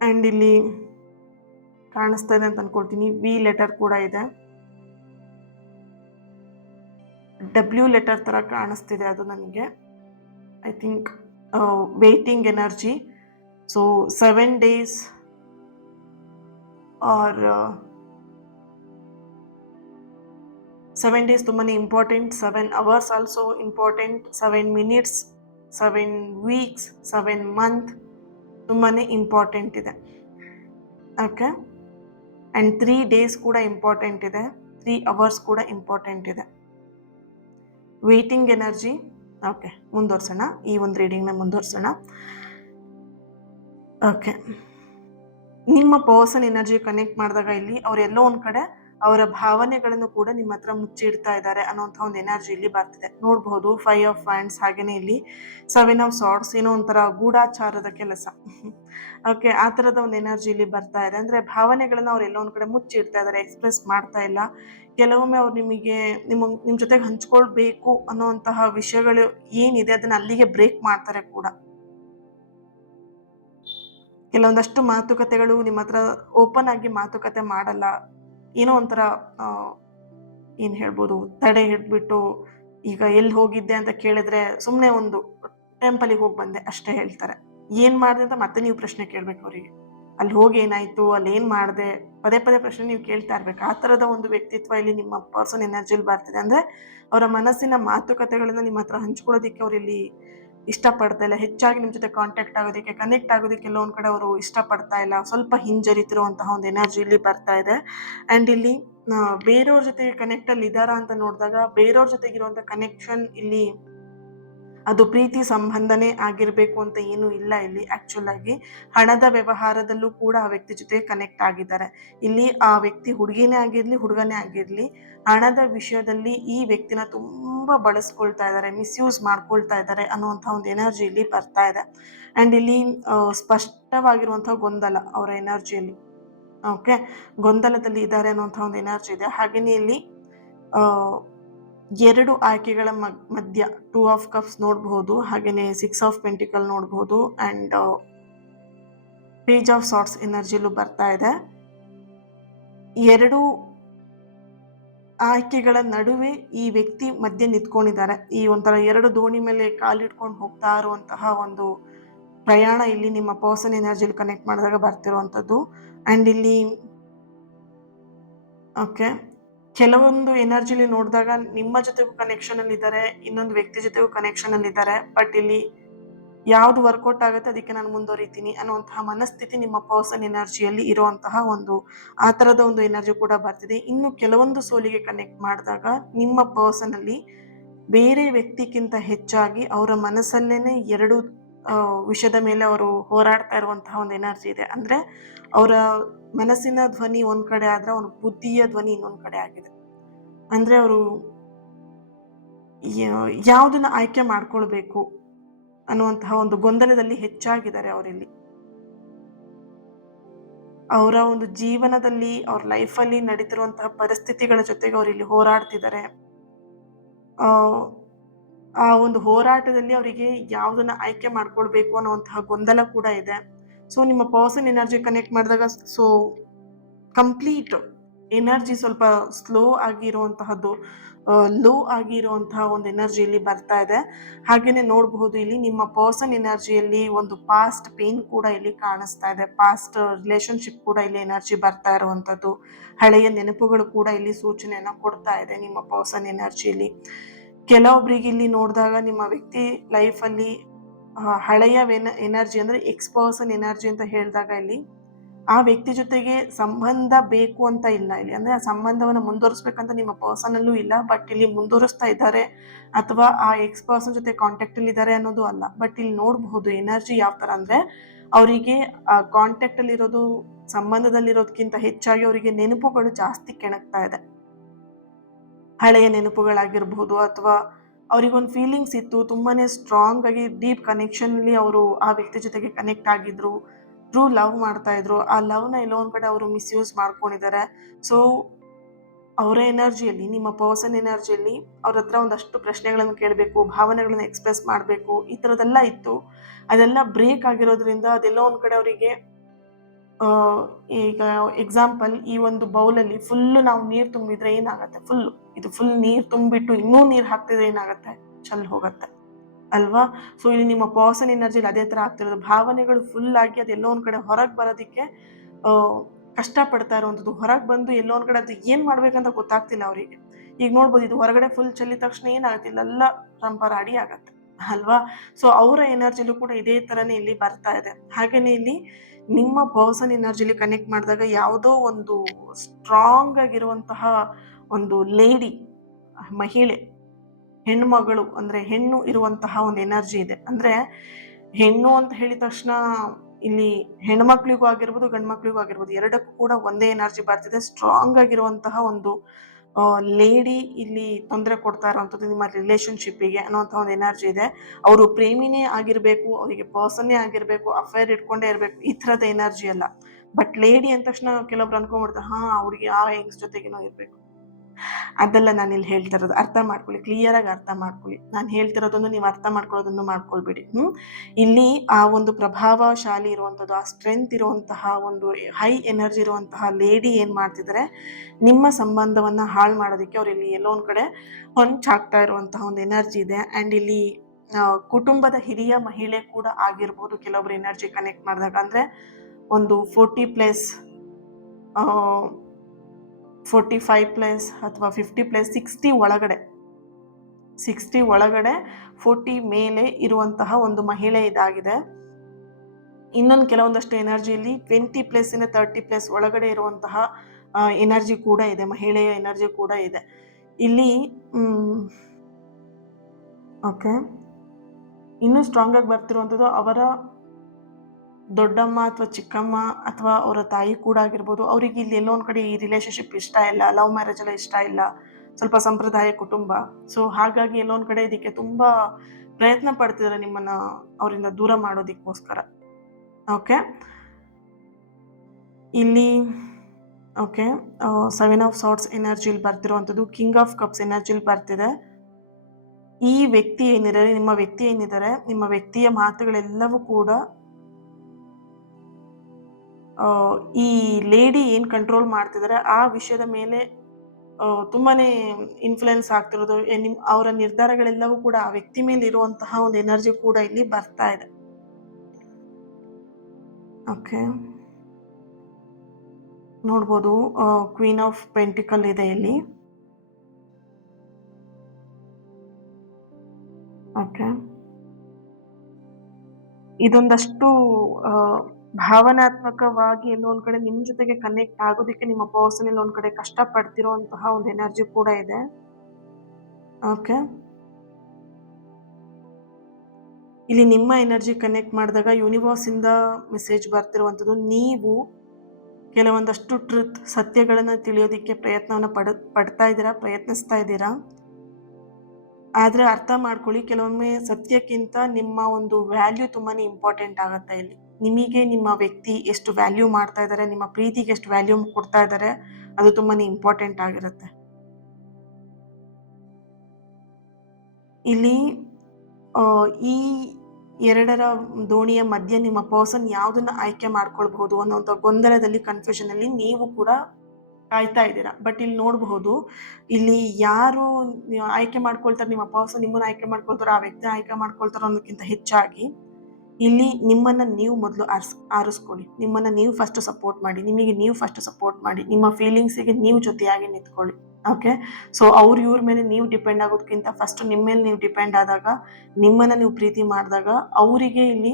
ಆ್ಯಂಡ್ ಇಲ್ಲಿ ಕಾಣಿಸ್ತಾ ಇದೆ ಅಂತ ಅನ್ಕೊಳ್ತೀನಿ. ವಿ ಲೆಟರ್ ಕೂಡ ಇದೆ, ಡಬ್ಲ್ಯೂ ಲೆಟರ್ ಥರ ಕಾಣಿಸ್ತಿದೆ ಅದು ನನಗೆ. I think waiting energy. So 7 days or 7 days ತುಂಬಾ important. 7 hours also important. 7 minutes, 7 weeks, 7 month ತುಂಬಾ ಇಂಪಾರ್ಟೆಂಟ್ ಇದೆ. ಓಕೆ. ಆ್ಯಂಡ್ 3 days ಕೂಡ ಇಂಪಾರ್ಟೆಂಟ್ ಇದೆ, 3 hours ಕೂಡ ಇಂಪಾರ್ಟೆಂಟ್ ಇದೆ. Waiting energy. ಓಕೆ, ಮುಂದುವರ್ಸೋಣ, ಈ ಒಂದು ರೀಡಿಂಗ್ನ ಮುಂದುವರ್ಸೋಣ. ಓಕೆ, ನಿಮ್ಮ ಪರ್ಸನ್ ಎನರ್ಜಿ ಕನೆಕ್ಟ್ ಮಾಡಿದಾಗ ಇಲ್ಲಿ ಅವರೆಲ್ಲೋ ಒಂದು ಕಡೆ ಅವರ ಭಾವನೆಗಳನ್ನು ಕೂಡ ನಿಮ್ಮ ಹತ್ರ ಮುಚ್ಚಿಡ್ತಾ ಇದ್ದಾರೆ ಅನ್ನೋಂಥ ಒಂದು ಎನರ್ಜಿ ಇಲ್ಲಿ ಬರ್ತಿದೆ. ನೋಡಬಹುದು 5 of wands, ಹಾಗೇನೆ ಇಲ್ಲಿ 7 of swords, ಏನೋ ಒಂಥರ ಗೂಢಾಚಾರದ ಕೆಲಸ. ಓಕೆ, ಆ ಥರದ ಒಂದು ಎನರ್ಜಿ ಇಲ್ಲಿ ಬರ್ತಾ ಇದೆ. ಅಂದರೆ ಭಾವನೆಗಳನ್ನ ಅವ್ರು ಎಲ್ಲೋ ಒಂದು ಕಡೆ ಮುಚ್ಚಿಡ್ತಾ ಇದ್ದಾರೆ, ಎಕ್ಸ್ಪ್ರೆಸ್ ಮಾಡ್ತಾ ಇಲ್ಲ. ಕೆಲವೊಮ್ಮೆ ಅವ್ರು ನಿಮ್ಮ ಜೊತೆಗೆ ಹಂಚ್ಕೊಳ್ಬೇಕು ಅನ್ನೋಂತಹ ವಿಷಯಗಳು ಏನಿದೆ ಅದನ್ನ ಅಲ್ಲಿಗೆ ಬ್ರೇಕ್ ಮಾಡ್ತಾರೆ ಕೂಡ. ಕೆಲವೊಂದಷ್ಟು ಮಾತುಕತೆಗಳು ನಿಮ್ಮ ಹತ್ರ ಓಪನ್ ಆಗಿ ಮಾತುಕತೆ ಮಾಡಲ್ಲ. ಏನೋ ಒಂಥರ ಏನು ಹೇಳ್ಬೋದು, ತಡೆ ಹಿಡ್ಬಿಟ್ಟು ಈಗ ಎಲ್ಲಿ ಹೋಗಿದ್ದೆ ಅಂತ ಕೇಳಿದ್ರೆ ಸುಮ್ಮನೆ ಒಂದು ಟೆಂಪಲಿಗೆ ಹೋಗಿ ಬಂದೆ ಅಷ್ಟೇ ಹೇಳ್ತಾರೆ. ಏನು ಮಾಡಿದೆ ಅಂತ ಮತ್ತೆ ನೀವು ಪ್ರಶ್ನೆ ಕೇಳಬೇಕು ಅವರಿಗೆ. ಅಲ್ಲಿ ಹೋಗಿ ಏನಾಯಿತು, ಅಲ್ಲಿ ಏನು ಮಾಡಿದೆ, ಪದೇ ಪದೇ ಪ್ರಶ್ನೆ ನೀವು ಕೇಳ್ತಾ ಇರ್ಬೇಕು. ಆ ಥರದ ಒಂದು ವ್ಯಕ್ತಿತ್ವ ಇಲ್ಲಿ ನಿಮ್ಮ ಪರ್ಸನ್ ಎನರ್ಜಿಲಿ ಬರ್ತಿದೆ. ಅಂದರೆ ಅವರ ಮನಸ್ಸಿನ ಮಾತುಕತೆಗಳನ್ನ ನಿಮ್ಮ ಹತ್ರ ಹಂಚ್ಕೊಳ್ಳೋದಕ್ಕೆ ಅವರಿಲ್ಲಿ ಇಷ್ಟಪಡ್ತಾ ಇಲ್ಲ. ಹೆಚ್ಚಾಗಿ ನಿಮ್ಮ ಜೊತೆ ಕಾಂಟ್ಯಾಕ್ಟ್ ಆಗೋದಕ್ಕೆ, ಕನೆಕ್ಟ್ ಆಗೋದಕ್ಕೆ ಎಲ್ಲೋ ಒಂದು ಕಡೆ ಅವರು ಇಷ್ಟಪಡ್ತಾ ಇಲ್ಲ. ಸ್ವಲ್ಪ ಹಿಂಜರಿತಿರುವಂತಹ ಒಂದು ಎನರ್ಜಿ ಇಲ್ಲಿ ಬರ್ತಾ ಇದೆ. ಆ್ಯಂಡ್ ಇಲ್ಲಿ ಬೇರೆಯವ್ರ ಜೊತೆಗೆ ಕನೆಕ್ಟಲ್ಲಿ ಇದ್ದಾರಾ ಅಂತ ನೋಡಿದಾಗ ಬೇರೆಯವ್ರ ಜೊತೆಗಿರುವಂಥ ಕನೆಕ್ಷನ್ ಇಲ್ಲಿ ಅದು ಪ್ರೀತಿ ಸಂಬಂಧನೇ ಆಗಿರಬೇಕು ಅಂತ ಏನೂ ಇಲ್ಲ. ಇಲ್ಲಿ ಆ್ಯಕ್ಚುಲ್ ಆಗಿ ಹಣದ ವ್ಯವಹಾರದಲ್ಲೂ ಕೂಡ ಆ ವ್ಯಕ್ತಿ ಜೊತೆ ಕನೆಕ್ಟ್ ಆಗಿದ್ದಾರೆ. ಇಲ್ಲಿ ಆ ವ್ಯಕ್ತಿ ಹುಡುಗಿನೇ ಆಗಿರಲಿ ಹುಡುಗನೇ ಆಗಿರಲಿ, ಹಣದ ವಿಷಯದಲ್ಲಿ ಈ ವ್ಯಕ್ತಿನ ತುಂಬ ಬಳಸ್ಕೊಳ್ತಾ ಇದ್ದಾರೆ, ಮಿಸ್ಯೂಸ್ ಮಾಡ್ಕೊಳ್ತಾ ಇದ್ದಾರೆ ಅನ್ನುವಂಥ ಒಂದು ಎನರ್ಜಿ ಇಲ್ಲಿ ಬರ್ತಾ ಇದೆ. ಆ್ಯಂಡ್ ಇಲ್ಲಿ ಸ್ಪಷ್ಟವಾಗಿರುವಂಥ ಗೊಂದಲ ಅವರ ಎನರ್ಜಿಯಲ್ಲಿ. ಓಕೆ, ಗೊಂದಲದಲ್ಲಿ ಇದ್ದಾರೆ ಅನ್ನುವಂಥ ಒಂದು ಎನರ್ಜಿ ಇದೆ. ಹಾಗೆಯೇ ಇಲ್ಲಿ 2 ಆಯ್ಕೆಗಳ ಮಧ್ಯ 2 of cups ನೋಡಬಹುದು, ಹಾಗೆಯೇ 6 of pentacle ನೋಡಬಹುದು, ಆ್ಯಂಡ್ ಪೇಜ್ ಆಫ್ ಸಾರ್ಟ್ಸ್ ಎನರ್ಜಿಲೂ ಬರ್ತಾ ಇದೆ. 2 ಆಯ್ಕೆಗಳ ನಡುವೆ ಈ ವ್ಯಕ್ತಿ ಮಧ್ಯೆ ನಿಂತ್ಕೊಂಡಿದ್ದಾರೆ. ಈ ಒಂಥರ 2 ದೋಣಿ ಮೇಲೆ ಕಾಲಿಟ್ಕೊಂಡು ಹೋಗ್ತಾ ಇರುವಂತಹ ಒಂದು ಪ್ರಯಾಣ ಇಲ್ಲಿ ನಿಮ್ಮ ಪರ್ಸನ್ ಎನರ್ಜಿಲಿ ಕನೆಕ್ಟ್ ಮಾಡಿದಾಗ ಬರ್ತಿರುವಂಥದ್ದು. ಆ್ಯಂಡ್ ಇಲ್ಲಿ ಓಕೆ, ಕೆಲವೊಂದು ಎನರ್ಜಿಲಿ ನೋಡಿದಾಗ ನಿಮ್ಮ ಜೊತೆಗೂ ಕನೆಕ್ಷನಲ್ಲಿ ಇದ್ದಾರೆ, ಇನ್ನೊಂದು ವ್ಯಕ್ತಿ ಜೊತೆಗೂ ಕನೆಕ್ಷನಲ್ಲಿ ಇದ್ದಾರೆ. ಬಟ್ ಇಲ್ಲಿ ಯಾವುದು ವರ್ಕೌಟ್ ಆಗುತ್ತೆ ಅದಕ್ಕೆ ನಾನು ಮುಂದುವರಿತೀನಿ ಅನ್ನುವಂತಹ ಮನಸ್ಥಿತಿ ನಿಮ್ಮ ಪರ್ಸನ್ ಎನರ್ಜಿಯಲ್ಲಿ ಇರುವಂತಹ ಆ ಥರದ ಒಂದು ಎನರ್ಜಿ ಕೂಡ ಬರ್ತಿದೆ. ಇನ್ನು ಕೆಲವೊಂದು ಸೋಲಿಗೆ ಕನೆಕ್ಟ್ ಮಾಡಿದಾಗ ನಿಮ್ಮ ಪರ್ಸನಲ್ಲಿ ಬೇರೆ ವ್ಯಕ್ತಿಗಿಂತ ಹೆಚ್ಚಾಗಿ ಅವರ ಮನಸ್ಸಲ್ಲೇನೆ ಎರಡು ವಿಷಯದ ಮೇಲೆ ಅವರು ಹೋರಾಡ್ತಾ ಇರುವಂತಹ ಒಂದು ಎನರ್ಜಿ ಇದೆ. ಅಂದ್ರೆ ಅವರ ಮನಸ್ಸಿನ ಧ್ವನಿ ಒಂದ್ ಕಡೆ ಆದ್ರೆ ಅವನ ಬುದ್ಧಿಯ ಧ್ವನಿ ಇನ್ನೊಂದ್ ಕಡೆ ಆಗಿದೆ. ಅಂದ್ರೆ ಅವರು ಯಾವುದನ್ನ ಆಯ್ಕೆ ಮಾಡ್ಕೊಳ್ಬೇಕು ಅನ್ನುವಂತಹ ಒಂದು ಗೊಂದಲದಲ್ಲಿ ಹೆಚ್ಚಾಗಿದ್ದಾರೆ ಅವರಲ್ಲಿ. ಅವರ ಒಂದು ಜೀವನದಲ್ಲಿ ಅವ್ರ ಲೈಫಲ್ಲಿ ನಡೀತಿರುವಂತಹ ಪರಿಸ್ಥಿತಿಗಳ ಜೊತೆಗೆ ಅವರಿಲ್ಲಿ ಹೋರಾಡ್ತಿದ್ದಾರೆ. ಆ ಒಂದು ಹೋರಾಟದಲ್ಲಿ ಅವರಿಗೆ ಯಾವುದನ್ನ ಆಯ್ಕೆ ಮಾಡ್ಕೊಳ್ಬೇಕು ಅನ್ನುವಂತಹ ಗೊಂದಲ ಕೂಡ ಇದೆ. ಸೊ ನಿಮ್ಮ ಪರ್ಸನ್ ಎನರ್ಜಿ ಕನೆಕ್ಟ್ ಮಾಡಿದಾಗ ಕಂಪ್ಲೀಟ್ ಎನರ್ಜಿ ಸ್ವಲ್ಪ ಸ್ಲೋ ಆಗಿರುವಂತಹದ್ದು, ಲೋ ಆಗಿರುವಂತಹ ಒಂದು ಎನರ್ಜಿ ಇಲ್ಲಿ ಬರ್ತಾ ಇದೆ. ಹಾಗೇನೆ ನೋಡಬಹುದು ಇಲ್ಲಿ ನಿಮ್ಮ ಪರ್ಸನ್ ಎನರ್ಜಿಯಲ್ಲಿ ಒಂದು ಪಾಸ್ಟ್ ಪೇನ್ ಕೂಡ ಇಲ್ಲಿ ಕಾಣಿಸ್ತಾ ಇದೆ. ಪಾಸ್ಟ್ ರಿಲೇಶನ್ಶಿಪ್ ಕೂಡ ಇಲ್ಲಿ ಎನರ್ಜಿ ಬರ್ತಾ ಇರುವಂತದ್ದು, ಹಳೆಯ ನೆನಪುಗಳು ಕೂಡ ಇಲ್ಲಿ ಸೂಚನೆಯನ್ನ ಕೊಡ್ತಾ ಇದೆ ನಿಮ್ಮ ಪರ್ಸನ್ ಎನರ್ಜಿಯಲ್ಲಿ. ಕೆಲವೊಬ್ಬರಿಗೆ ಇಲ್ಲಿ ನೋಡಿದಾಗ ನಿಮ್ಮ ವ್ಯಕ್ತಿ ಲೈಫಲ್ಲಿ ಹಳೆಯ ಎನರ್ಜಿ ಅಂದ್ರೆ ಎಕ್ಸ್ ಪರ್ಸನ್ ಎನರ್ಜಿ ಅಂತ ಹೇಳಿದಾಗ ಇಲ್ಲಿ ಆ ವ್ಯಕ್ತಿ ಜೊತೆಗೆ ಸಂಬಂಧ ಬೇಕು ಅಂತ ಇಲ್ಲ ಇಲ್ಲಿ. ಅಂದ್ರೆ ಆ ಸಂಬಂಧವನ್ನು ಮುಂದುವರಿಸ್ಬೇಕಂತ ನಿಮ್ಮ ಪರ್ಸನ್ ಅಲ್ಲೂ ಇಲ್ಲ, ಬಟ್ ಇಲ್ಲಿ ಮುಂದುವರಿಸ್ತಾ ಇದ್ದಾರೆ ಅಥವಾ ಆ ಎಕ್ಸ್ ಪರ್ಸನ್ ಜೊತೆ ಕಾಂಟ್ಯಾಕ್ಟ್ ಅಲ್ಲಿ ಇದ್ದಾರೆ ಅನ್ನೋದು ಅಲ್ಲ. ಬಟ್ ಇಲ್ಲಿ ನೋಡಬಹುದು ಎನರ್ಜಿ ಯಾವ ತರ ಅಂದ್ರೆ ಅವರಿಗೆ ಕಾಂಟ್ಯಾಕ್ಟ್ ಅಲ್ಲಿ ಇರೋದು, ಸಂಬಂಧದಲ್ಲಿರೋದಕ್ಕಿಂತ ಹೆಚ್ಚಾಗಿ ಅವರಿಗೆ ನೆನಪುಗಳು ಜಾಸ್ತಿ ಕೆಣಕ್ತಾ ಇದೆ. ಹಳೆಯ ನೆನಪುಗಳಾಗಿರ್ಬಹುದು ಅಥವಾ ಅವ್ರಿಗೊಂದು ಫೀಲಿಂಗ್ಸ್ ಇತ್ತು, ತುಂಬಾನೇ ಸ್ಟ್ರಾಂಗ್ ಆಗಿ ಡೀಪ್ ಕನೆಕ್ಷನ್ ಅಲ್ಲಿ ಅವರು ಆ ವ್ಯಕ್ತಿ ಜೊತೆಗೆ ಕನೆಕ್ಟ್ ಆಗಿದ್ರು, ಟ್ರೂ ಲವ್ ಮಾಡ್ತಾ ಇದ್ರು. ಆ ಲವ್ನ ಎಲ್ಲೋ ಒಂದ್ ಕಡೆ ಅವರು ಮಿಸ್ಯೂಸ್ ಮಾಡ್ಕೊಂಡಿದ್ದಾರೆ. ಸೊ ಅವರ ಎನರ್ಜಿಯಲ್ಲಿ, ನಿಮ್ಮ ಪರ್ಸನ್ ಎನರ್ಜಿಯಲ್ಲಿ ಅವ್ರ ಹತ್ರ ಒಂದಷ್ಟು ಪ್ರಶ್ನೆಗಳನ್ನು ಕೇಳಬೇಕು, ಭಾವನೆಗಳನ್ನ ಎಕ್ಸ್ಪ್ರೆಸ್ ಮಾಡಬೇಕು, ಈ ಥರದ್ದೆಲ್ಲ ಇತ್ತು. ಅದೆಲ್ಲ ಬ್ರೇಕ್ ಆಗಿರೋದ್ರಿಂದ ಅದೆಲ್ಲೋ ಒಂದ್ ಕಡೆ ಅವರಿಗೆ ಈಗ ಎಕ್ಸಾಂಪಲ್, ಈ ಒಂದು ಬೌಲಲ್ಲಿ ಫುಲ್ಲು ನಾವು ನೀರು ತುಂಬಿದ್ರೆ ಏನಾಗತ್ತೆ, ಫುಲ್ ನೀರು ತುಂಬಿಟ್ಟು ಇನ್ನೂ ನೀರು ಹಾಕ್ತಿದ್ರೆ ಏನಾಗತ್ತೆ, ಚೆಲ್ಲಿ ಹೋಗತ್ತೆ ಅಲ್ವಾ? ಸೊ ಇಲ್ಲಿ ನಿಮ್ಮ ಪರ್ಸನ್ ಎನರ್ಜಿಲಿ ಅದೇ ತರ ಆಗ್ತಿರೋದು. ಭಾವನೆಗಳು ಫುಲ್ ಆಗಿ ಅದೆಲ್ಲೋ ಒಂದ್ ಕಡೆ ಹೊರಗೆ ಬರೋದಿಕ್ಕೆ ಕಷ್ಟ ಪಡ್ತಾ ಇರುವಂಥದ್ದು. ಹೊರಗೆ ಬಂದು ಎಲ್ಲೋ ಒಂದ್ ಕಡೆ ಅದು ಏನ್ ಮಾಡ್ಬೇಕಂತ ಗೊತ್ತಾಗ್ತಿಲ್ಲ ಅವರಿಗೆ. ಈಗ ನೋಡ್ಬೋದು, ಇದು ಹೊರಗಡೆ ಫುಲ್ ಚೆಲ್ಲಿದ ತಕ್ಷಣ ಏನಾಗುತ್ತೆ, ಇಲ್ಲೆಲ್ಲ ರಂಪರಾಡಿ ಆಗತ್ತೆ ಅಲ್ವಾ? ಸೊ ಅವರ ಎನರ್ಜಿಲೂ ಕೂಡ ಇದೇ ತರನೇ ಇಲ್ಲಿ ಬರ್ತಾ ಇದೆ. ಹಾಗೇನೆ ಇಲ್ಲಿ ನಿಮ್ಮ ಪರ್ಸನ್ ಎನರ್ಜಿಲಿ ಕನೆಕ್ಟ್ ಮಾಡಿದಾಗ ಯಾವುದೋ ಒಂದು ಸ್ಟ್ರಾಂಗ್ ಆಗಿರುವಂತಹ ಒಂದು ಲೇಡಿ, ಮಹಿಳೆ, ಹೆಣ್ಮಗಳು ಅಂದ್ರೆ ಹೆಣ್ಣು ಇರುವಂತಹ ಒಂದು ಎನರ್ಜಿ ಇದೆ. ಅಂದ್ರೆ ಹೆಣ್ಣು ಅಂತ ಹೇಳಿದ ತಕ್ಷಣ ಇಲ್ಲಿ ಹೆಣ್ಮಕ್ಳಿಗೂ ಆಗಿರ್ಬೋದು ಗಂಡ್ ಮಕ್ಳಿಗೂ ಆಗಿರ್ಬೋದು ಎರಡಕ್ಕೂ ಕೂಡ ಒಂದೇ ಎನರ್ಜಿ ಬರ್ತಿದೆ. ಸ್ಟ್ರಾಂಗ್ ಆಗಿರುವಂತಹ ಒಂದು ಲೇಡಿ ಇಲ್ಲಿ ತೊಂದರೆ ಕೊಡ್ತಾ ಇರುವಂಥದ್ದು ನಿಮ್ಮ ರಿಲೇಶನ್ಶಿಪ್ಪಿಗೆ ಅನ್ನೋಂಥ ಒಂದು ಎನರ್ಜಿ ಇದೆ. ಅವರು ಪ್ರೇಮಿನೇ ಆಗಿರ್ಬೇಕು, ಅವರಿಗೆ ಪರ್ಸನ್ನೇ ಆಗಿರ್ಬೇಕು, ಅಫೇರ್ ಇಟ್ಕೊಂಡೇ ಇರ್ಬೇಕು, ಈ ಥರದ ಎನರ್ಜಿ ಅಲ್ಲ. ಬಟ್ ಲೇಡಿ ಅಂದ ತಕ್ಷಣ ಕೆಲವೊಬ್ರು ಅನ್ಕೊಂಡ್ಬಿಡ್ತಾರೆ, ಅವ್ರಿಗೆ ಆ ಹೆಂಗ್ಸ್ ಜೊತೆಗೇನೋ ಇರ್ಬೇಕು. ಅದೆಲ್ಲ ನಾನು ಇಲ್ಲಿ ಹೇಳ್ತಾ ಇರೋದು. ಅರ್ಥ ಮಾಡ್ಕೊಳ್ಳಿ, ಕ್ಲಿಯರ್ ಆಗಿ ಅರ್ಥ ಮಾಡ್ಕೊಳ್ಳಿ. ನಾನು ಹೇಳ್ತಿರೋದನ್ನು ನೀವು ಅರ್ಥ ಮಾಡ್ಕೊಳ್ಳೋದನ್ನು ಮಾಡ್ಕೊಳ್ಬೇಡಿ. ಇಲ್ಲಿ ಆ ಒಂದು ಪ್ರಭಾವಶಾಲಿ ಇರುವಂಥದ್ದು, ಆ ಸ್ಟ್ರೆಂತ್ ಇರುವಂತಹ ಒಂದು ಹೈ ಎನರ್ಜಿ ಇರುವಂತಹ ಲೇಡಿ ಏನ್ ಮಾಡ್ತಿದ್ದಾರೆ, ನಿಮ್ಮ ಸಂಬಂಧವನ್ನ ಹಾಳು ಮಾಡೋದಕ್ಕೆ ಅವ್ರು ಇಲ್ಲಿ ಎಲ್ಲೋ ಒಂದ್ ಕಡೆ ಹೊಂಚಾಗ್ತಾ ಇರುವಂತಹ ಒಂದು ಎನರ್ಜಿ ಇದೆ. ಅಂಡ್ ಇಲ್ಲಿ ಕುಟುಂಬದ ಹಿರಿಯ ಮಹಿಳೆ ಕೂಡ ಆಗಿರ್ಬೋದು ಕೆಲವೊಬ್ರು ಎನರ್ಜಿ ಕನೆಕ್ಟ್ ಮಾಡಿದಾಗ. ಅಂದ್ರೆ ಒಂದು 40+ 45+ ಅಥವಾ 50+, 60 ಒಳಗಡೆ 40 ಮೇಲೆ ಇರುವಂತಹ ಒಂದು ಮಹಿಳೆ ಇದಾಗಿದೆ. ಇನ್ನೊಂದು ಕೆಲವೊಂದಷ್ಟು ಎನರ್ಜಿಯಲ್ಲಿ 20+ ಇಂದ 30+ ಒಳಗಡೆ ಇರುವಂತಹ ಎನರ್ಜಿ ಕೂಡ ಇದೆ, ಮಹಿಳೆಯ ಎನರ್ಜಿ ಕೂಡ ಇದೆ ಇಲ್ಲಿ. ಓಕೆ, ಇನ್ನೂ ಸ್ಟ್ರಾಂಗ್ ಆಗಿ ಬರ್ತಿರುವಂಥದ್ದು ಅವರ ದೊಡ್ಡಮ್ಮ ಅಥವಾ ಚಿಕ್ಕಮ್ಮ ಅಥವಾ ಅವರ ತಾಯಿ ಕೂಡ ಆಗಿರ್ಬೋದು. ಅವರಿಗೆ ಇಲ್ಲಿ ಎಲ್ಲೋ ಒಂದ್ ಕಡೆ ಈ ರಿಲೇಶನ್ಶಿಪ್ ಇಷ್ಟ ಇಲ್ಲ, ಲವ್ ಮ್ಯಾರೇಜ್ ಎಲ್ಲ ಇಷ್ಟ ಇಲ್ಲ, ಸ್ವಲ್ಪ ಸಂಪ್ರದಾಯ ಕುಟುಂಬ. ಸೊ ಹಾಗಾಗಿ ಎಲ್ಲೋ ಒಂದ್ ಕಡೆ ಇದಕ್ಕೆ ತುಂಬಾ ಪ್ರಯತ್ನ ಪಡ್ತಿದ್ದಾರೆ ನಿಮ್ಮನ್ನ ಅವರಿಂದ ದೂರ ಮಾಡೋದಿಕ್ಕೋಸ್ಕರ. ಓಕೆ, ಇಲ್ಲಿ ಓಕೆ 7 ಆಫ್ ಸಾರ್ಟ್ಸ್ ಎನರ್ಜಿಲಿ ಬರ್ತಿರುವಂಥದ್ದು, ಕಿಂಗ್ ಆಫ್ ಕಪ್ಸ್ ಎನರ್ಜಿಲಿ ಬರ್ತಿದೆ. ಈ ವ್ಯಕ್ತಿ ಏನಿದ್ದಾರೆ, ನಿಮ್ಮ ವ್ಯಕ್ತಿಯ ಮಾತುಗಳೆಲ್ಲವೂ ಕೂಡ ಈ ಲೇಡಿ ಏನ್ ಕಂಟ್ರೋಲ್ ಮಾಡ್ತಿದ್ದಾರೆ ಆ ವಿಷಯದ ಮೇಲೆ ತುಂಬಾನೇ ಇನ್ಫ್ಲುಯೆನ್ಸ್ ಆಗ್ತಿರೋದು. ಅವರ ನಿರ್ಧಾರಗಳೆಲ್ಲವೂ ಕೂಡ ಆ ವ್ಯಕ್ತಿ ಮೇಲೆ ಇರುವಂತಹ ಒಂದು ಎನರ್ಜಿ ಕೂಡ ಇಲ್ಲಿ ಬರ್ತಾ ಇದೆ. ಓಕೆ, ನೋಡ್ಬೋದು ಕ್ವೀನ್ ಆಫ್ ಪೆಂಟಿಕಲ್ ಇದೆ ಇಲ್ಲಿ. ಓಕೆ, ಇದೊಂದಷ್ಟು ಆ, ಭಾವನಾತ್ಮಕವಾಗಿ ಎಲ್ಲೋ ಒಂದ್ ಕಡೆ ನಿಮ್ ಜೊತೆಗೆ ಕನೆಕ್ಟ್ ಆಗೋದಕ್ಕೆ ನಿಮ್ಮ ಪರ್ಸನ್ ಎಲ್ಲೋ ಒಂದ್ ಕಡೆ ಕಷ್ಟ ಪಡ್ತಿರೋಂತಹ ಒಂದು ಎನರ್ಜಿ ಕೂಡ ಇದೆ. ಓಕೆ, ಇಲ್ಲಿ ನಿಮ್ಮ ಎನರ್ಜಿ ಕನೆಕ್ಟ್ ಮಾಡಿದಾಗ ಯೂನಿವರ್ಸ್ ಇಂದ ಮೆಸೇಜ್ ಬರ್ತಿರುವಂಥದ್ದು, ನೀವು ಕೆಲವೊಂದಷ್ಟು ಟ್ರುತ್ ಸತ್ಯಗಳನ್ನ ತಿಳಿಯೋದಿಕ್ಕೆ ಪಡ್ತಾ ಇದ್ದೀರಾ, ಪ್ರಯತ್ನಿಸ್ತಾ ಇದ್ದೀರಾ. ಆದ್ರೆ ಅರ್ಥ ಮಾಡ್ಕೊಳ್ಳಿ, ಕೆಲವೊಮ್ಮೆ ಸತ್ಯಕ್ಕಿಂತ ನಿಮ್ಮ ಒಂದು ವ್ಯಾಲ್ಯೂ ತುಂಬಾನೇ ಇಂಪಾರ್ಟೆಂಟ್ ಆಗುತ್ತೆ. ಇಲ್ಲಿ ನಿಮಗೆ ನಿಮ್ಮ ವ್ಯಕ್ತಿ ಎಷ್ಟು ವ್ಯಾಲ್ಯೂ ಮಾಡ್ತಾ ಇದ್ದಾರೆ, ನಿಮ್ಮ ಪ್ರೀತಿಗೆ ಎಷ್ಟು ವ್ಯಾಲ್ಯೂ ಕೊಡ್ತಾ ಇದ್ದಾರೆ, ಅದು ತುಂಬಾನೇ ಇಂಪಾರ್ಟೆಂಟ್ ಆಗಿರುತ್ತೆ. ಇಲ್ಲಿ ಈ ಎರಡರ ದೋಣಿಯ ಮಧ್ಯೆ ನಿಮ್ಮ ಪರ್ಸನ್ ಯಾವ್ದನ್ನ ಆಯ್ಕೆ ಮಾಡ್ಕೊಳ್ಬಹುದು ಅನ್ನೋಂಥ ಗೊಂದಲದಲ್ಲಿ, ಕನ್ಫ್ಯೂಷನ್ ಅಲ್ಲಿ ನೀವು ಕೂಡ ಕಾಯ್ತಾ ಇದ್ದೀರಾ. ಬಟ್ ಇಲ್ಲಿ ನೋಡಬಹುದು, ಇಲ್ಲಿ ಯಾರು ಆಯ್ಕೆ ಮಾಡ್ಕೊಳ್ತಾರೆ, ನಿಮ್ಮ ಪರ್ಸನ್ ನಿಮ್ಮನ್ನ ಆಯ್ಕೆ ಮಾಡ್ಕೊಳ್ತಾರೋ, ಆ ವ್ಯಕ್ತಿ ಆಯ್ಕೆ ಮಾಡ್ಕೊಳ್ತಾರೋ ಅನ್ನೋದಕ್ಕಿಂತ ಹೆಚ್ಚಾಗಿ ಇಲ್ಲಿ ನಿಮ್ಮನ್ನ ನೀವು ಮೊದಲು ಆರಿಸ್ಕೊಳ್ಳಿ. ನಿಮ್ಮನ್ನ ನೀವು ಫಸ್ಟ್ ಸಪೋರ್ಟ್ ಮಾಡಿ, ನಿಮಗೆ ನೀವು ಫಸ್ಟ್ ಸಪೋರ್ಟ್ ಮಾಡಿ, ನಿಮ್ಮ ಫೀಲಿಂಗ್ಸಿಗೆ ನೀವು ಜೊತೆಯಾಗಿ ನಿಂತ್ಕೊಳ್ಳಿ. ಓಕೆ, ಸೊ ಇವ್ರ ಮೇಲೆ ನೀವು ಡಿಪೆಂಡ್ ಆಗೋದಕ್ಕಿಂತ ಫಸ್ಟ್ ನಿಮ್ಮ ಮೇಲೆ ನೀವು ಡಿಪೆಂಡ್ ಆದಾಗ, ನಿಮ್ಮನ್ನ ನೀವು ಪ್ರೀತಿ ಮಾಡಿದಾಗ, ಅವರಿಗೆ ಇಲ್ಲಿ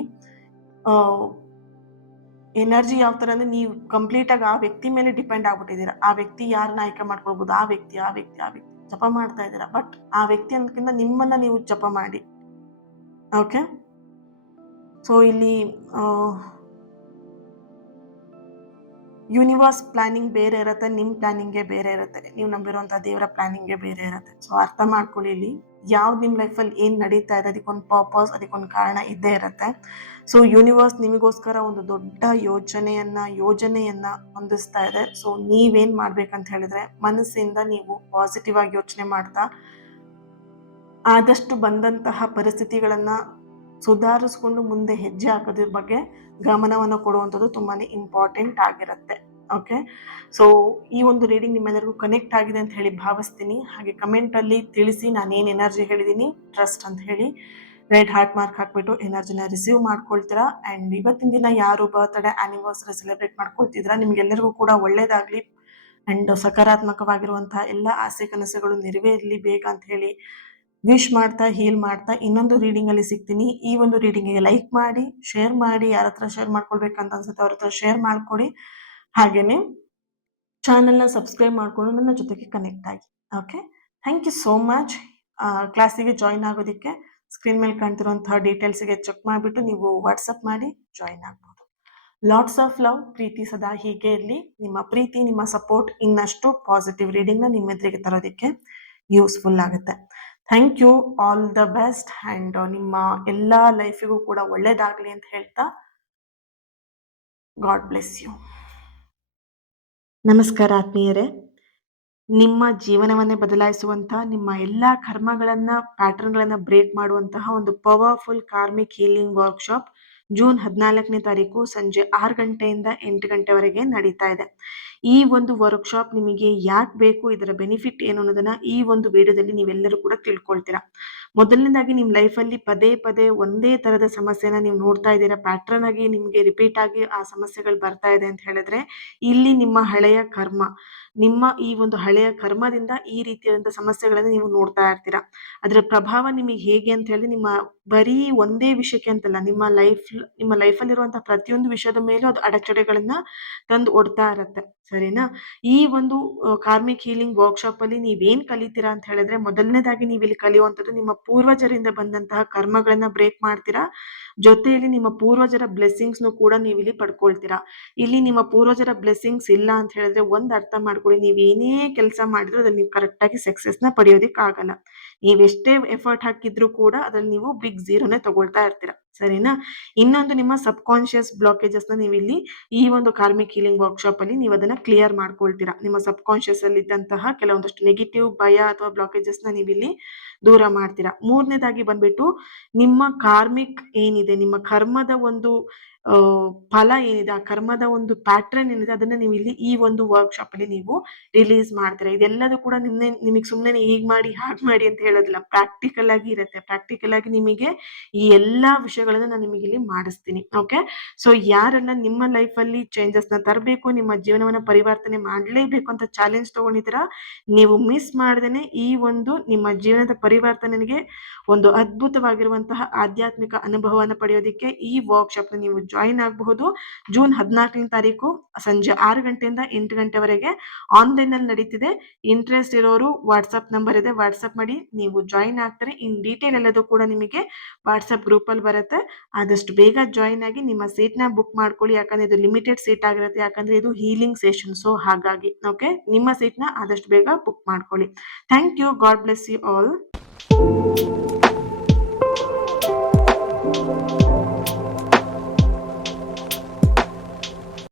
ಎನರ್ಜಿ ಯಾವ ತರ ಅಂದ್ರೆ, ನೀವು ಕಂಪ್ಲೀಟ್ ಆಗಿ ಆ ವ್ಯಕ್ತಿ ಮೇಲೆ ಡಿಪೆಂಡ್ ಆಗ್ಬಿಟ್ಟಿದ್ದೀರಾ. ಆ ವ್ಯಕ್ತಿ ಯಾರನ್ನ ಆಯ್ಕೆ ಮಾಡ್ಕೊಳ್ಬಹುದು, ಆ ವ್ಯಕ್ತಿ ಜಪ ಮಾಡ್ತಾ ಇದ್ದೀರಾ. ಬಟ್ ಆ ವ್ಯಕ್ತಿ ಅನ್ನೋದಕ್ಕಿಂತ ನಿಮ್ಮನ್ನ ನೀವು ಜಪ ಮಾಡಿ. ಓಕೆ, ಸೊ ಇಲ್ಲಿ ಯೂನಿವರ್ಸ್ ಪ್ಲಾನಿಂಗ್ ಬೇರೆ ಇರುತ್ತೆ, ನಿಮ್ಮ ಪ್ಲಾನಿಂಗೇ ಬೇರೆ ಇರುತ್ತೆ, ನೀವು ನಂಬಿರುವಂತಹ ದೇವರ ಪ್ಲಾನಿಂಗೇ ಬೇರೆ ಇರುತ್ತೆ. ಸೊ ಅರ್ಥ ಮಾಡ್ಕೊಳ್ಳಿ, ಇಲ್ಲಿ ಯಾವ್ದು ನಿಮ್ಮ ಲೈಫಲ್ಲಿ ಏನು ನಡೀತಾ ಇದೆ, ಅದಕ್ಕೊಂದು ಪರ್ಪಸ್, ಅದಕ್ಕೊಂದು ಕಾರಣ ಇದ್ದೇ ಇರುತ್ತೆ. ಸೊ ಯೂನಿವರ್ಸ್ ನಿಮಗೋಸ್ಕರ ಒಂದು ದೊಡ್ಡ ಯೋಜನೆಯನ್ನ ಹೊಂದಿಸ್ತಾ ಇದೆ. ಸೊ ನೀವೇನ್ ಮಾಡ್ಬೇಕಂತ ಹೇಳಿದ್ರೆ, ಮನಸ್ಸಿಂದ ನೀವು ಪಾಸಿಟಿವ್ ಆಗಿ ಯೋಚನೆ ಮಾಡ್ತಾ, ಆದಷ್ಟು ಬಂದಂತಹ ಪರಿಸ್ಥಿತಿಗಳನ್ನ ಸುಧಾರಿಸ್ಕೊಂಡು ಮುಂದೆ ಹೆಜ್ಜೆ ಹಾಕೋದ್ರ ಬಗ್ಗೆ ಗಮನವನ್ನು ಕೊಡುವಂಥದ್ದು ತುಂಬಾನೇ ಇಂಪಾರ್ಟೆಂಟ್ ಆಗಿರುತ್ತೆ. ಓಕೆ, ಸೊ ಈ ಒಂದು ರೀಡಿಂಗ್ ನಿಮ್ಮೆಲ್ಲರಿಗೂ ಕನೆಕ್ಟ್ ಆಗಿದೆ ಅಂತ ಹೇಳಿ ಭಾವಿಸ್ತೀನಿ. ಹಾಗೆ ಕಮೆಂಟ್ ಅಲ್ಲಿ ತಿಳಿಸಿ, ನಾನೇನು ಎನರ್ಜಿ ಹೇಳಿದ್ದೀನಿ, ಟ್ರಸ್ಟ್ ಅಂತ ಹೇಳಿ ರೆಡ್ ಹಾರ್ಟ್ ಮಾರ್ಕ್ ಹಾಕ್ಬಿಟ್ಟು ಎನರ್ಜಿನ ರಿಸೀವ್ ಮಾಡ್ಕೊಳ್ತೀರಾ. ಅಂಡ್ ಇವತ್ತಿನ ದಿನ ಯಾರು ಬರ್ತ್ಡೇ ಆನಿವರ್ಸರಿ ಸೆಲೆಬ್ರೇಟ್ ಮಾಡ್ಕೊಳ್ತಿದ್ರ, ನಿಮ್ಗೆಲ್ಲರಿಗೂ ಕೂಡ ಒಳ್ಳೇದಾಗ್ಲಿ ಅಂಡ್ ಸಕಾರಾತ್ಮಕವಾಗಿರುವಂತಹ ಎಲ್ಲ ಆಸೆ ಕನಸುಗಳು ನೆರವೇರಲಿ ಬೇಗ ಅಂತ ಹೇಳಿ ವಿಶ್ ಮಾಡ್ತಾ, ಹೀಲ್ ಮಾಡ್ತಾ, ಇನ್ನೊಂದು ರೀಡಿಂಗ್ ಅಲ್ಲಿ ಸಿಗ್ತೀನಿ. ಈ ಒಂದು ರೀಡಿಂಗಿಗೆ ಲೈಕ್ ಮಾಡಿ, ಶೇರ್ ಮಾಡಿ, ಯಾರ ಹತ್ರ ಶೇರ್ ಮಾಡ್ಕೊಳ್ಬೇಕಂತ ಅನ್ಸುತ್ತೆ ಅವ್ರ ಹತ್ರ ಶೇರ್ ಮಾಡ್ಕೊಡಿ. ಹಾಗೇನೆ ಚಾನೆಲ್ನ ಸಬ್ಸ್ಕ್ರೈಬ್ ಮಾಡ್ಕೊಂಡು ನನ್ನ ಜೊತೆಗೆ ಕನೆಕ್ಟ್ ಆಗಿ. Okay, thank you so much. ಕ್ಲಾಸಿಗೆ ಜಾಯಿನ್ ಆಗೋದಕ್ಕೆ ಸ್ಕ್ರೀನ್ ಮೇಲೆ ಕಾಣ್ತಿರುವಂತಹ ಡೀಟೇಲ್ಸ್ಗೆ ಚೆಕ್ ಮಾಡಿಬಿಟ್ಟು ನೀವು ವಾಟ್ಸಪ್ ಮಾಡಿ ಜಾಯಿನ್ ಆಗ್ಬೋದು. ಲಾಟ್ಸ್ ಆಫ್ ಲವ್, ಪ್ರೀತಿ ಸದಾ ಹೀಗೆ ಇರಲಿ. ನಿಮ್ಮ ಪ್ರೀತಿ, ನಿಮ್ಮ ಸಪೋರ್ಟ್ ಇನ್ನಷ್ಟು ಪಾಸಿಟಿವ್ ರೀಡಿಂಗ್ನ ನಿಮ್ಮ ಎದುರಿಗೆ ತರೋದಕ್ಕೆ ಯೂಸ್ಫುಲ್ ಆಗುತ್ತೆ. Thank you, all the best and ನಿಮ್ಮ ಎಲ್ಲ ಲೈಫಿಗೂ ಕೂಡ ಒಳ್ಳೇದಾಗ್ಲಿ ಅಂತ ಹೇಳ್ತಾ, ಗಾಡ್ ಬ್ಲೆಸ್ ಯು. ನಮಸ್ಕಾರ ಆತ್ಮೀಯರೇ. ನಿಮ್ಮ ಜೀವನವನ್ನೇ ಬದಲಾಯಿಸುವಂತಹ, ನಿಮ್ಮ ಎಲ್ಲಾ ಕರ್ಮಗಳನ್ನ, ಪ್ಯಾಟರ್ನ್ಗಳನ್ನ ಬ್ರೇಕ್ ಮಾಡುವಂತಹ ಒಂದು powerful karmic healing workshop June 14ನೇ ತಾರೀಕು ಸಂಜೆ 6 ಗಂಟೆಯಿಂದ 8 ಗಂಟೆವರೆಗೆ ನಡೀತಾ ಇದೆ. ಈ ಒಂದು ವರ್ಕ್ಶಾಪ್ ನಿಮಗೆ ಯಾಕೆ ಬೇಕು, ಇದರ ಬೆನಿಫಿಟ್ ಏನು ಅನ್ನೋದನ್ನ ಈ ಒಂದು ವಿಡಿಯೋದಲ್ಲಿ ನೀವೆಲ್ಲರೂ ಕೂಡ ತಿಳ್ಕೊಳ್ತೀರಾ. ಮೊದಲನೇದಾಗಿ, ನಿಮ್ಮ ಲೈಫಲ್ಲಿ ಪದೇ ಪದೇ ಒಂದೇ ತರದ ಸಮಸ್ಯೆನ ನೀವು ನೋಡ್ತಾ ಇದ್ದೀರಾ, ಪ್ಯಾಟ್ರನ್ ಆಗಿ ನಿಮ್ಗೆ ರಿಪೀಟ್ ಆಗಿ ಆ ಸಮಸ್ಯೆಗಳು ಬರ್ತಾ ಇದೆ ಅಂತ ಹೇಳಿದ್ರೆ, ಇಲ್ಲಿ ನಿಮ್ಮ ಹಳೆಯ ಕರ್ಮ, ನಿಮ್ಮ ಈ ಒಂದು ಹಳೆಯ ಕರ್ಮದಿಂದ ಈ ರೀತಿಯಾದಂತಹ ಸಮಸ್ಯೆಗಳನ್ನು ನೀವು ನೋಡ್ತಾ ಇರ್ತೀರಾ. ಅದರ ಪ್ರಭಾವ ನಿಮಗೆ ಹೇಗೆ ಅಂತ ಹೇಳಿ, ನಿಮ್ಮ ಬರೀ ಒಂದೇ ವಿಷಯಕ್ಕೆ ಅಂತಲ್ಲ, ನಿಮ್ಮ ಲೈಫಲ್ಲಿ ಇರುವಂತಹ ಪ್ರತಿಯೊಂದು ವಿಷಯದ ಮೇಲೂ ಅದು ಅಡಚಣೆಗಳನ್ನ ತಂದು ಒಡ್ತಾ ಇರತ್ತೆ. ಸರಿನಾ? ಈ ಒಂದು ಕಾರ್ಮಿಕ್ ಹೀಲಿಂಗ್ ವರ್ಕ್ಶಾಪ್ ಅಲ್ಲಿ ನೀವೇನ್ ಕಲಿತೀರಾ ಅಂತ ಹೇಳಿದ್ರೆ, ಮೊದಲನೇದಾಗಿ ನೀವಿಲ್ಲಿ ಕಲಿಯುವಂಥದ್ದು ನಿಮ್ಮ ಪೂರ್ವಜರಿಂದ ಬಂದಂತಹ ಕರ್ಮಗಳನ್ನ ಬ್ರೇಕ್ ಮಾಡ್ತೀರಾ. ಜೊತೆಯಲ್ಲಿ ನಿಮ್ಮ ಪೂರ್ವಜರ ಬ್ಲೆಸ್ಸಿಂಗ್ಸ್ ಕೂಡ ನೀವಿಲ್ಲಿ ಪಡ್ಕೊಳ್ತೀರಾ. ಇಲ್ಲಿ ನಿಮ್ಮ ಪೂರ್ವಜರ ಬ್ಲೆಸ್ಸಿಂಗ್ಸ್ ಇಲ್ಲ ಅಂತ ಹೇಳಿದ್ರೆ, ಒಂದ್ ಅರ್ಥ ಮಾಡ್ಕೊಳ್ಳಿ, ನೀವೇನೇ ಕೆಲಸ ಮಾಡಿದ್ರು ಅದ್ರಲ್ಲಿ ನೀವು ಕರೆಕ್ಟ್ ಆಗಿ ಸಕ್ಸಸ್ ನ ಪಡೆಯೋದಿಕ್ ಆಗಲ್ಲ. ನೀವೆಷ್ಟೇ ಎಫರ್ಟ್ ಹಾಕಿದ್ರು ಕೂಡ ಅದ್ರಲ್ಲಿ ನೀವು ಬಿಗ್ ಝೀರೋನೇ ತಗೊಳ್ತಾ ಇರ್ತೀರಾ. ಸರಿನಾ? ಇನ್ನೊಂದು, ನಿಮ್ಮ ಸಬ್ ಕಾನ್ಶಿಯಸ್ ಬ್ಲಾಕೇಜಸ್ ನ ನೀವಿಲ್ಲಿ ಈ ಒಂದು ಕಾರ್ಮಿಕ್ ಹೀಲಿಂಗ್ ವರ್ಕ್ಶಾಪ್ ಅಲ್ಲಿ ನೀವು ಅದನ್ನ ಕ್ಲಿಯರ್ ಮಾಡ್ಕೊಳ್ತೀರಾ. ನಿಮ್ಮ ಸಬ್ ಕಾನ್ಶಿಯಸ್ ಅಲ್ಲಿ ಇದ್ದಂತಹ ಕೆಲವೊಂದಷ್ಟು ನೆಗೆಟಿವ್ ಭಯ ಅಥವಾ ಬ್ಲಾಕೇಜಸ್ ನ ನೀವಿಲ್ಲಿ ದೂರ ಮಾಡ್ತೀರಾ. ಮೂರನೇದಾಗಿ ಬಂದ್ಬಿಟ್ಟು, ನಿಮ್ಮ ಕಾರ್ಮಿಕ್ ಏನಿದೆ, ನಿಮ್ಮ ಕರ್ಮದ ಒಂದು ಫಲ ಏನಿದೆ, ಆ ಕರ್ಮದ ಒಂದು ಪ್ಯಾಟ್ರನ್ ಏನಿದೆ ಅದನ್ನ ನೀವು ಇಲ್ಲಿ ಈ ಒಂದು ವರ್ಕ್ಶಾಪ್ ಅಲ್ಲಿ ನೀವು ರಿಲೀಸ್ ಮಾಡ್ತೀರಾ. ಇದೆಲ್ಲದೂ ಕೂಡ ನಿಮಗೆ ಸುಮ್ಮನೆ ಹೀಗ್ ಮಾಡಿ ಹಾಗೆ ಮಾಡಿ ಅಂತ ಹೇಳೋದಿಲ್ಲ, ಪ್ರಾಕ್ಟಿಕಲ್ ಆಗಿ ಇರುತ್ತೆ. ಪ್ರಾಕ್ಟಿಕಲ್ ಆಗಿ ನಿಮಗೆ ಈ ಎಲ್ಲಾ ವಿಷಯಗಳನ್ನ ನಾನು ನಿಮಗೆ ಇಲ್ಲಿ ಮಾಡಿಸ್ತೀನಿ. ಓಕೆ, ಸೊ ಯಾರೆಲ್ಲ ನಿಮ್ಮ ಲೈಫ್ ಅಲ್ಲಿ ಚೇಂಜಸ್ ನ ತರಬೇಕು, ನಿಮ್ಮ ಜೀವನವನ್ನ ಪರಿವರ್ತನೆ ಮಾಡ್ಲೇಬೇಕು ಅಂತ ಚಾಲೆಂಜ್ ತಗೊಂಡಿದ್ದೀರಾ, ನೀವು ಮಿಸ್ ಮಾಡ್ದೇನೆ ಈ ಒಂದು ನಿಮ್ಮ ಜೀವನದ ಪರಿವರ್ತನೆಗೆ ಒಂದು ಅದ್ಭುತವಾಗಿರುವಂತಹ ಆಧ್ಯಾತ್ಮಿಕ ಅನುಭವವನ್ನು ಪಡೆಯೋದಕ್ಕೆ ಈ ವರ್ಕ್ಶಾಪ್ ನೀವು ಜಾಯಿನ್ ಆಗಬಹುದು. ಜೂನ್ 14ನೇ ತಾರೀಕು ಸಂಜೆ 6 ಗಂಟೆಯಿಂದ 8 ಗಂಟೆವರೆಗೆ ಆನ್ಲೈನ್ ಅಲ್ಲಿ ನಡೀತಿದೆ. ಇಂಟ್ರೆಸ್ಟ್ ಇರೋರು ವಾಟ್ಸ್ಆಪ್ ನಂಬರ್ ಇದೆ, ವಾಟ್ಸ್ಆಪ್ ಮಾಡಿ ನೀವು ಜಾಯಿನ್ ಆಗ್ತಾರೆ. ಇನ್ ಡೀಟೇಲ್ ಎಲ್ಲದೂ ಕೂಡ ನಿಮಗೆ ವಾಟ್ಸ್ಆಪ್ ಗ್ರೂಪ್ ಅಲ್ಲಿ ಬರುತ್ತೆ. ಆದಷ್ಟು ಬೇಗ ಜಾಯಿನ್ ಆಗಿ ನಿಮ್ಮ ಸೀಟ್ ನ ಬುಕ್ ಮಾಡ್ಕೊಳ್ಳಿ, ಯಾಕಂದ್ರೆ ಇದು ಲಿಮಿಟೆಡ್ ಸೀಟ್ ಆಗಿರುತ್ತೆ, ಯಾಕಂದ್ರೆ ಇದು ಹೀಲಿಂಗ್ ಸೆಷನ್. ಸೊ ಹಾಗಾಗಿ ಓಕೆ, ನಿಮ್ಮ ಸೀಟ್ ನ ಆದಷ್ಟು ಬೇಗ ಬುಕ್ ಮಾಡ್ಕೊಳ್ಳಿ. Thank you. God bless you all.